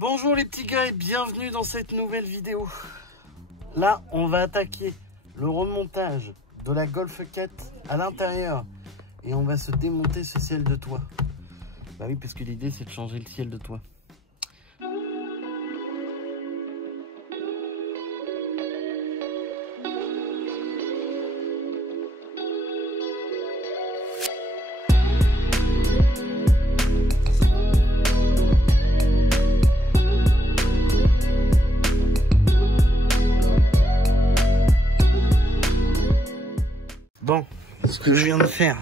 Bonjour les petits gars et bienvenue dans cette nouvelle vidéo. Là on va attaquer le remontage de la Golf 4 à l'intérieur et on va se démonter ce ciel de toit. Bah oui, parce que l'idée c'est de changer le ciel de toit. Bon, ce que je viens de faire,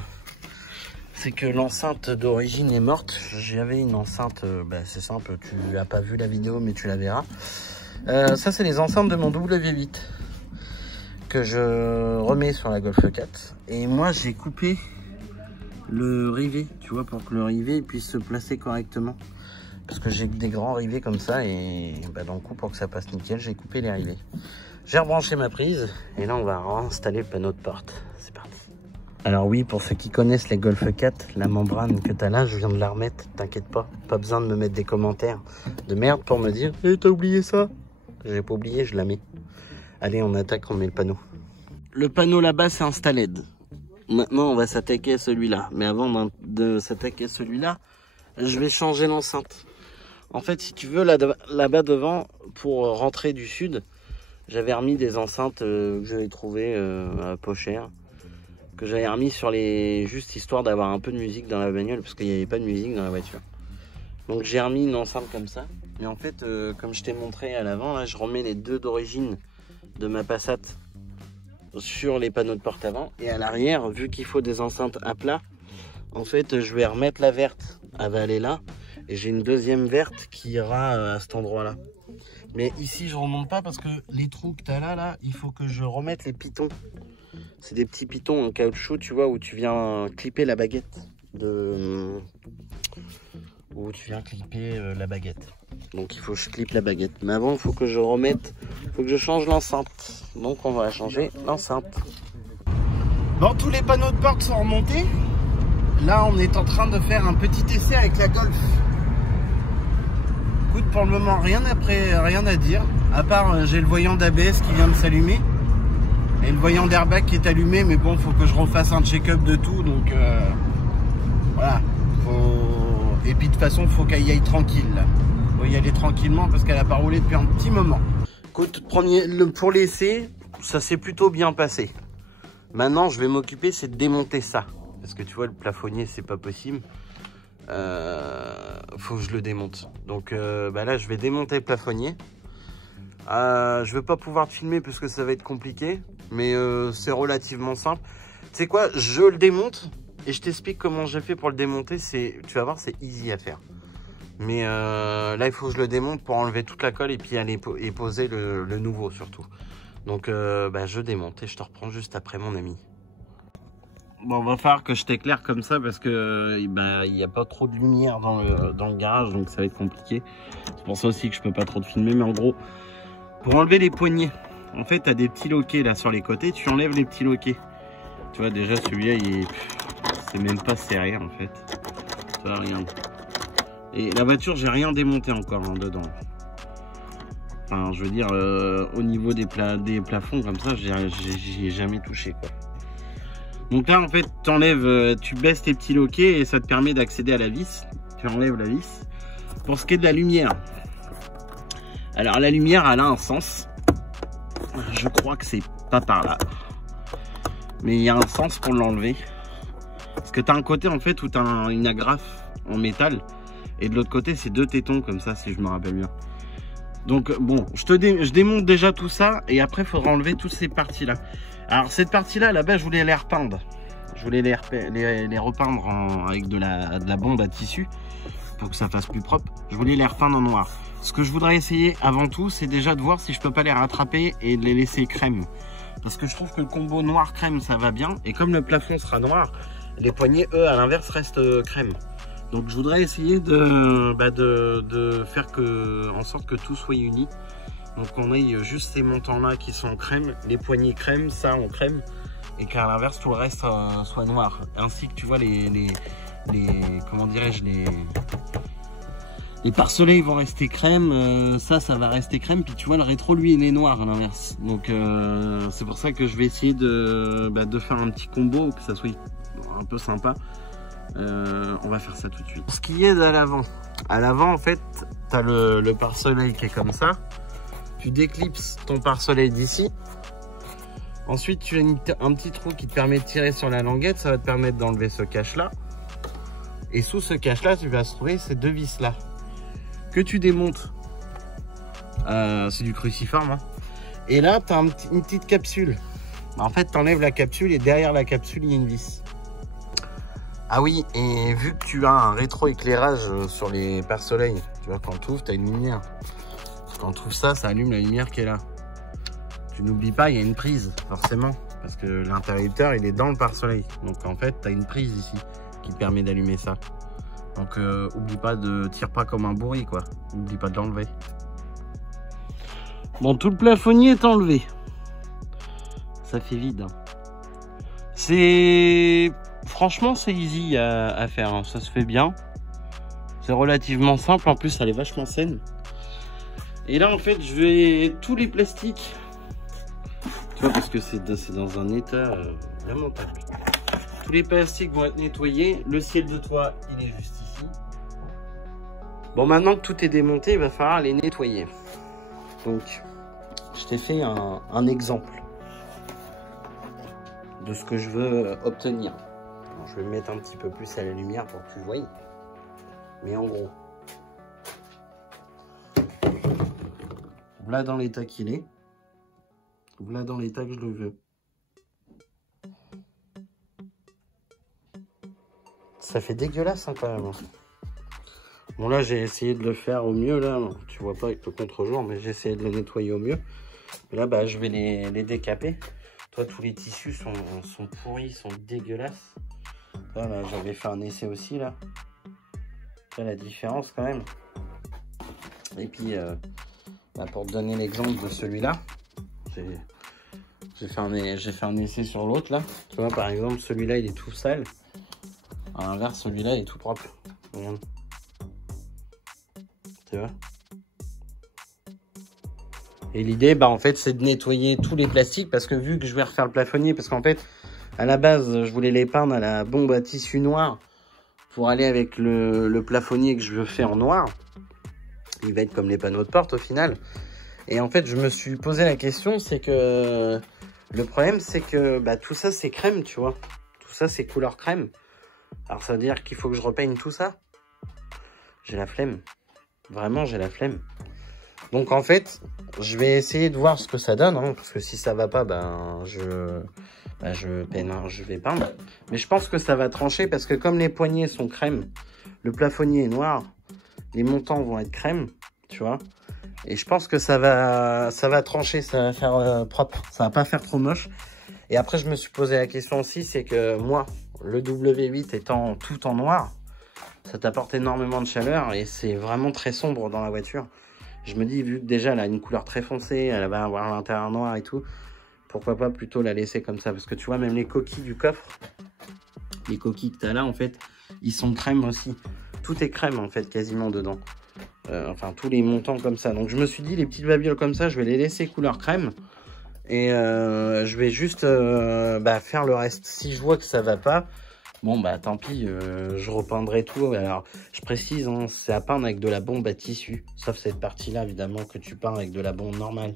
c'est que l'enceinte d'origine est morte. J'avais une enceinte, c'est simple, tu n'as pas vu la vidéo mais tu la verras. Ça c'est les enceintes de mon W8 que je remets sur la Golf 4. Et moi j'ai coupé le rivet, tu vois, pour que le rivet puisse se placer correctement. Parce que j'ai des grands rivets comme ça et dans le coup pour que ça passe nickel, j'ai coupé les rivets. J'ai rebranché ma prise et là on va réinstaller le panneau de porte. C'est parti. Alors oui, pour ceux qui connaissent les Golf 4, la membrane que tu as là, je viens de la remettre, t'inquiète pas. Pas besoin de me mettre des commentaires de merde pour me dire « t'as oublié ça ?» J'ai pas oublié, je la mets. Allez, on attaque, on met le panneau. Le panneau là-bas, c'est un Staled. Maintenant, on va s'attaquer à celui-là. Mais avant de s'attaquer à celui-là, je vais changer l'enceinte. En fait, si tu veux, là-bas devant, pour rentrer du sud, j'avais remis des enceintes que j'avais trouvées pas chères, que j'avais remis sur les... juste histoire d'avoir un peu de musique dans la bagnole, parce qu'il n'y avait pas de musique dans la voiture. Donc j'ai remis une enceinte comme ça. Et en fait, comme je t'ai montré à l'avant, là, je remets les deux d'origine de ma Passat sur les panneaux de porte avant. Et à l'arrière, vu qu'il faut des enceintes à plat, en fait, je vais remettre la verte, elle va aller là. Et j'ai une deuxième verte qui ira à cet endroit-là. Mais ici, je remonte pas parce que les trous que tu as là, il faut que je remette les pitons. C'est des petits pitons en caoutchouc, tu vois, où tu viens clipper la baguette. Où tu viens clipper la baguette. Donc il faut que je clippe la baguette. Mais avant, il faut que je remette, il faut que je change l'enceinte. Donc on va changer l'enceinte. Bon, tous les panneaux de porte sont remontés. Là, on est en train de faire un petit essai avec la Golf. Écoute, pour le moment, rien à dire. À part, j'ai le voyant d'ABS qui vient de s'allumer. Et le voyant d'airbag qui est allumé. Mais bon, faut que je refasse un check-up de tout. Donc, voilà. Et puis, de toute façon, faut qu'elle y aille tranquille. Faut y aller tranquillement parce qu'elle n'a pas roulé depuis un petit moment. Écoute, pour l'essai, ça s'est plutôt bien passé. Maintenant, je vais m'occuper, c'est de démonter ça. Parce que tu vois, le plafonnier, c'est pas possible. Faut que je le démonte. Donc là, je vais démonter le plafonnier. Je vais pas pouvoir te filmer parce que ça va être compliqué. Mais c'est relativement simple. Tu sais quoi, je le démonte et je t'explique comment j'ai fait pour le démonter. Tu vas voir, c'est easy à faire. Mais là, il faut que je le démonte pour enlever toute la colle et puis aller et poser le nouveau surtout. Donc je démonte et je te reprends juste après, mon ami. Bon, va falloir que je t'éclaire comme ça parce que il n'y a pas trop de lumière dans le garage, donc ça va être compliqué. C'est pour ça aussi que je peux pas trop te filmer. Mais en gros, pour enlever les poignées, en fait, tu as des petits loquets là sur les côtés. Tu enlèves les petits loquets. Tu vois, déjà celui-là, c'est même pas serré en fait. Tu vois, regarde. Et la voiture, j'ai rien démonté encore dedans. Enfin, je veux dire, au niveau des plafonds comme ça, j'y ai jamais touché quoi. Donc là en fait tu baisses tes petits loquets et ça te permet d'accéder à la vis. Tu enlèves la vis. Pour ce qui est de la lumière, alors la lumière elle a un sens. Je crois que c'est pas par là, mais il y a un sens pour l'enlever. Parce que tu as un côté en fait où tu as une agrafe en métal et de l'autre côté c'est deux tétons comme ça, si je me rappelle bien. Donc bon, je démonte déjà tout ça et après il faudra enlever toutes ces parties là. Alors cette partie là, là-bas je voulais les repeindre. Je voulais les repeindre avec de la bombe à tissu pour que ça fasse plus propre. Je voulais les repeindre en noir. Ce que je voudrais essayer avant tout, c'est déjà de voir si je peux pas les rattraper et de les laisser crème. Parce que je trouve que le combo noir crème ça va bien. Et comme le plafond sera noir, les poignées eux à l'inverse restent crème. Donc je voudrais essayer de faire en sorte que tout soit uni. Donc on ait juste ces montants là qui sont en crème, les poignées crème, ça en crème, et qu'à l'inverse tout le reste soit noir. Ainsi que tu vois comment dirais-je, les pare-soleils vont rester crème, ça va rester crème, puis tu vois le rétro lui il est noir à l'inverse. Donc c'est pour ça que je vais essayer de faire un petit combo, que ça soit un peu sympa. On va faire ça tout de suite. Ce qui est à l'avant en fait, tu as le pare-soleil qui est comme ça. Tu déclipses ton pare-soleil d'ici. Ensuite, tu as un petit trou qui te permet de tirer sur la languette. Ça va te permettre d'enlever ce cache-là. Et sous ce cache-là, tu vas se trouver ces deux vis-là. Que tu démontes. C'est du cruciforme. Hein. Et là, tu as une petite capsule. En fait, tu enlèves la capsule et derrière la capsule, il y a une vis. Ah oui, et vu que tu as un rétro-éclairage sur les pare-soleil, tu vois, quand tu ouvres, tu as une lumière. Quand tu ouvres ça, ça allume la lumière qui est là. Tu n'oublies pas, il y a une prise, forcément. Parce que l'interrupteur, il est dans le pare-soleil. Donc en fait, tu as une prise ici qui te permet d'allumer ça. Donc oublie pas tire pas comme un bourri, quoi. Oublie pas de l'enlever. Bon, tout le plafonnier est enlevé. Ça fait vide. Hein. Franchement, c'est easy à faire. Hein. Ça se fait bien. C'est relativement simple. En plus, elle est vachement saine. Et là, en fait, je vais tous les plastiques, tu vois, parce que c'est dans un état lamentable. Tous les plastiques vont être nettoyés. Le ciel de toit, il est juste ici. Bon, maintenant que tout est démonté, il va falloir les nettoyer. Donc, je t'ai fait un exemple de ce que je veux obtenir. Alors, je vais me mettre un petit peu plus à la lumière pour que tu voyes. Mais en gros, voilà dans l'état qu'il est. Voilà dans l'état que je le veux. Ça fait dégueulasse hein, quand même. Bon là j'ai essayé de le faire au mieux là. Tu vois pas avec le contre-jour mais j'ai essayé de le nettoyer au mieux. Mais là je vais les décaper. Toi tous les tissus sont pourris, sont dégueulasses. Là j'avais fait un essai aussi là. Tu vois la différence quand même. Et puis pour te donner l'exemple de celui-là, j'ai fait un essai sur l'autre là. Tu vois par exemple celui-là il est tout sale. À l'inverse celui-là il est tout propre. Regarde. Tu vois. Et l'idée en fait c'est de nettoyer tous les plastiques parce que vu que je vais refaire le plafonnier, parce qu'en fait à la base je voulais les peindre à la bombe à tissu noir pour aller avec le plafonnier que je veux faire en noir. Il va être comme les panneaux de porte au final. Et en fait, je me suis posé la question, c'est que le problème, c'est que tout ça, c'est crème, tu vois. Tout ça, c'est couleur crème. Alors, ça veut dire qu'il faut que je repeigne tout ça. J'ai la flemme. Vraiment, j'ai la flemme. Donc, en fait, je vais essayer de voir ce que ça donne. Hein, parce que si ça va pas, je vais peindre. Mais je pense que ça va trancher parce que comme les poignées sont crème, le plafonnier est noir, les montants vont être crème, tu vois. Et je pense que ça va trancher, ça va faire propre, ça va pas faire trop moche. Et après, je me suis posé la question aussi, c'est que moi, le W8 étant tout en noir, ça t'apporte énormément de chaleur et c'est vraiment très sombre dans la voiture. Je me dis, vu que déjà elle a une couleur très foncée, elle va avoir l'intérieur noir et tout, pourquoi pas plutôt la laisser comme ça? Parce que tu vois, même les coquilles du coffre, les coquilles que tu as là, en fait, ils sont crème aussi. Tout est crème, en fait, quasiment dedans. Enfin, tous les montants comme ça. Donc, je me suis dit, les petites babioles comme ça, je vais les laisser couleur crème. Et je vais juste faire le reste. Si je vois que ça va pas, bon, tant pis, je repeindrai tout. Alors, je précise, hein, c'est à peindre avec de la bombe à tissu. Sauf cette partie-là, évidemment, que tu peins avec de la bombe normale.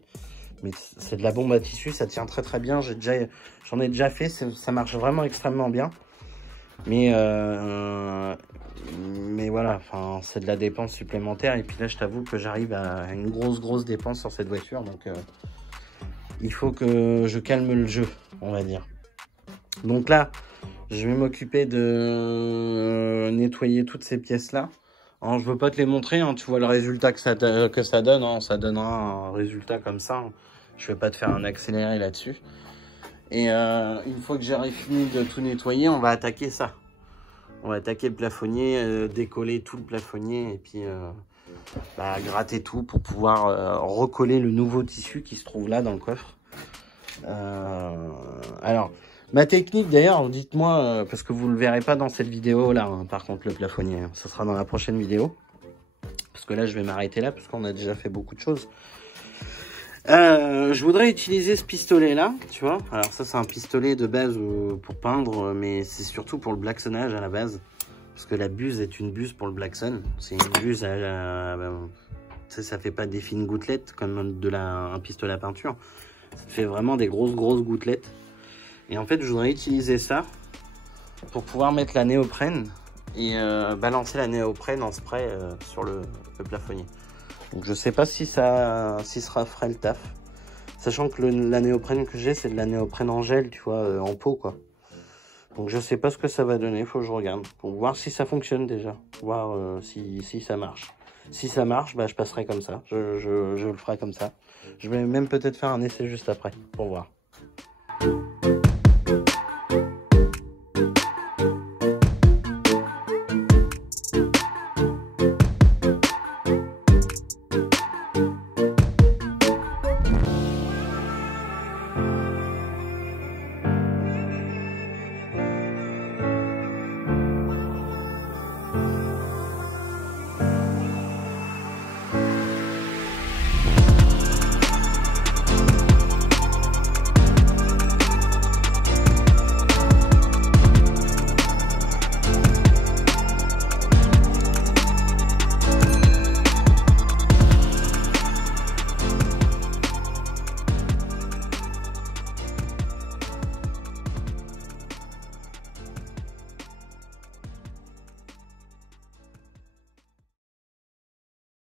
Mais c'est de la bombe à tissu, ça tient très très bien. J'en ai déjà fait, ça marche vraiment extrêmement bien. Mais voilà, enfin, c'est de la dépense supplémentaire. Et puis là, je t'avoue que j'arrive à une grosse dépense sur cette voiture. Donc, il faut que je calme le jeu, on va dire. Donc là, je vais m'occuper de nettoyer toutes ces pièces-là. Alors, je veux pas te les montrer, hein, tu vois le résultat que ça donne. Hein, ça donnera un résultat comme ça. Hein. Je vais pas te faire un accéléré là-dessus. Et une fois que j'aurai fini de tout nettoyer, on va attaquer ça. On va attaquer le plafonnier, décoller tout le plafonnier et puis gratter tout pour pouvoir recoller le nouveau tissu qui se trouve là dans le coffre. Alors, ma technique d'ailleurs, dites-moi, parce que vous ne le verrez pas dans cette vidéo là, hein, par contre le plafonnier, hein, ça sera dans la prochaine vidéo. Parce que là, je vais m'arrêter là, parce qu'on a déjà fait beaucoup de choses. Je voudrais utiliser ce pistolet là, tu vois. Alors ça, c'est un pistolet de base pour peindre, mais c'est surtout pour le blacksonnage à la base. Parce que la buse est une buse pour le blackson. C'est une buse ça fait pas des fines gouttelettes comme un pistolet à peinture. Ça fait vraiment des grosses gouttelettes. Et en fait, je voudrais utiliser ça pour pouvoir mettre la néoprène et balancer la néoprène en spray sur le plafonnier. Donc je sais pas si ça ferait le taf. Sachant que la néoprène que j'ai, c'est de la néoprène en gel, tu vois, en pot quoi. Donc je sais pas ce que ça va donner, faut que je regarde. Pour voir si ça fonctionne déjà. Voir si ça marche. Si ça marche, bah je passerai comme ça. Je le ferai comme ça. Je vais même peut-être faire un essai juste après, pour voir.